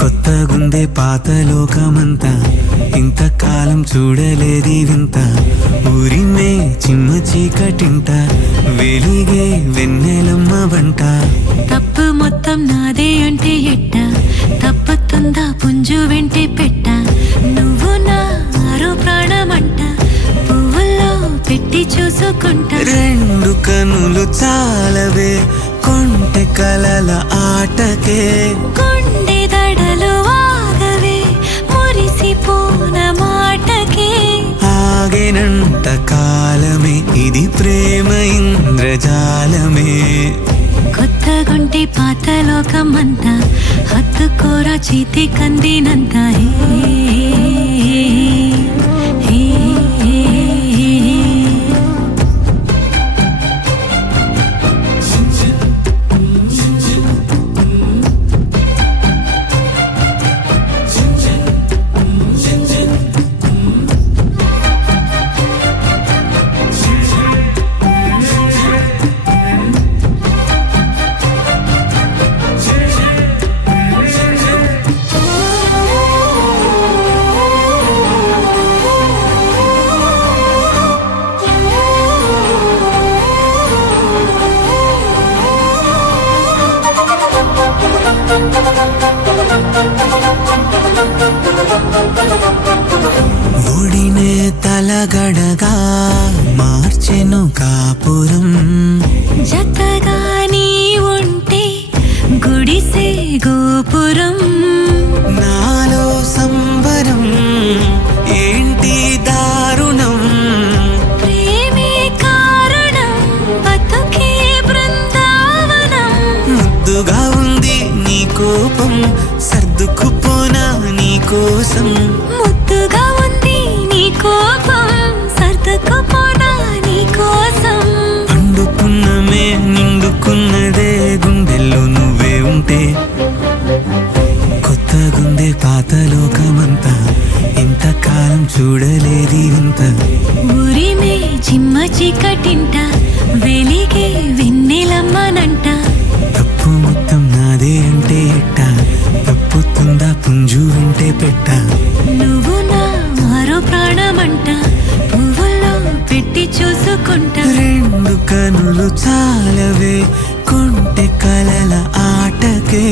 కొత్తగుందే పాత లోకమంతా, ఇంతకాలం చూడలేది వింత. ఊరిమే చిమ్మ చీకటింట, వెలిగే వెన్నెలమ్మ వంట. తప్పు మొత్తం నాదే అంటే ఎట్ట, తప్పుతుందా పుంజు వెంటే పెట్ట. నువ్వు నా ఆరో ప్రాణమంట, పువ్వుల్లో పెట్టి చూసుకుంటా. రెండు కనులు చాలవే కొంటె కలల ఆటకే, కొండె దడలు ఆగవే మురిసిపోన మాటకే. ఆగేనంత కాలమే ఇది ప్రేమ ఇంద్రజాలమే. కొత్తగుంటే పాత లోకమంతా, హత్తుకోరా చేతి కందినంత. ఒడినే తలగడగా మార్చెను కాపురం. జతగా నీ ఉంటే గుడిసే గోపురం. నాలో సంబరం ఏంటి దారుణం, ప్రేమే కారణం బతుకే బృందావనం. ముద్దుగా ఉంది నీ కోపం, సర్దుకుపోనా నీ కోసం. ముద్దుగా ఉంది నీ కోపం, సర్దుకుపోనా నీ కోసం. పండుకున్నమే నిండుకున్నదే గుండెల్లో నువ్వే ఉంటే. కొత్తగుందే పాత లోకమంతా, ఇంతకాలం చూడలేది వింత. ఊరిమే చిమ్మ చీకటింట, వెలిగే వెన్నెలమ్మనంట. తప్పు మొత్తం నాదే అంటే ఎట్ట, తప్పుతుందా పుంజు వెంటే పెట్ట. నువ్వు నా మరో ప్రాణమంట, పువ్వుల్లో పెట్టి చూసుకుంటా. రెండు కనులు చాలవే కొంటె కలల ఆటకే,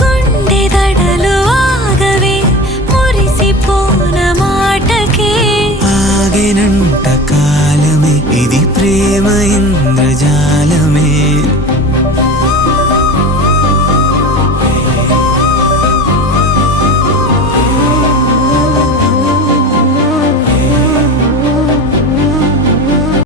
కొండె దడలు ఆగవే మురిసిపోన మాటకే. ఆగినంత కాలమే ఇది ప్రేమ ఇంద్రజాలమే.